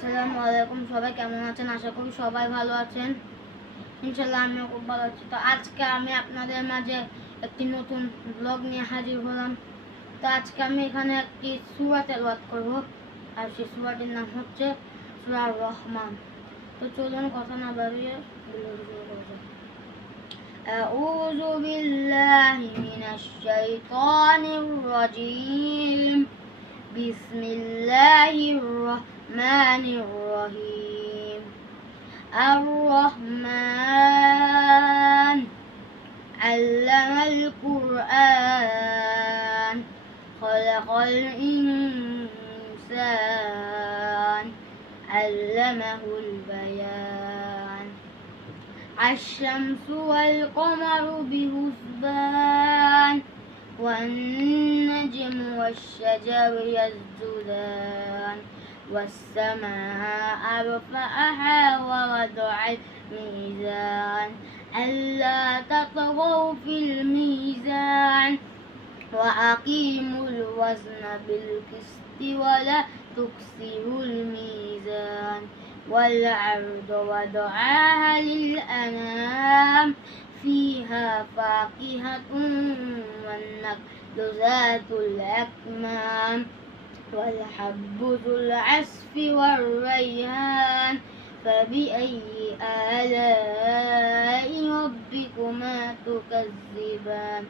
আসসালামু আলাইকুম। সবাই কেমন আছেন? আশা করি সবাই ভালো আছেন। ইনশাল্লাহ আমিও খুব ভালো আছি। তো আজকে আমি আপনাদের মাঝে একটি নতুন ব্লগ নিয়ে হাজির হলাম। তো আজকে আমি এখানে একটি সূরা তেলাওয়াত করব, আর সেই সূরাটির নাম হচ্ছে সূরা রহমান। তো চলুন কথা না বাড়িয়ে أعوذ بالله من الشيطان الرجيم بسم الله الرحمن الرحيم الرحمن علم القرآن خلق الإنسان علمه البيان الشمس والقمر بحسبان والنجم والشجر يسجدان والسماء رفعها ووضع الميزان ألا تطغوا في الميزان وأقيموا الوزن بالقسط ولا تخسروا الميزان والأرض وضعها للأنام فيها فاكهة والنخل ذات الأكمام والحب ذو العصف والريحان فبأي آلاء ربكما تكذبان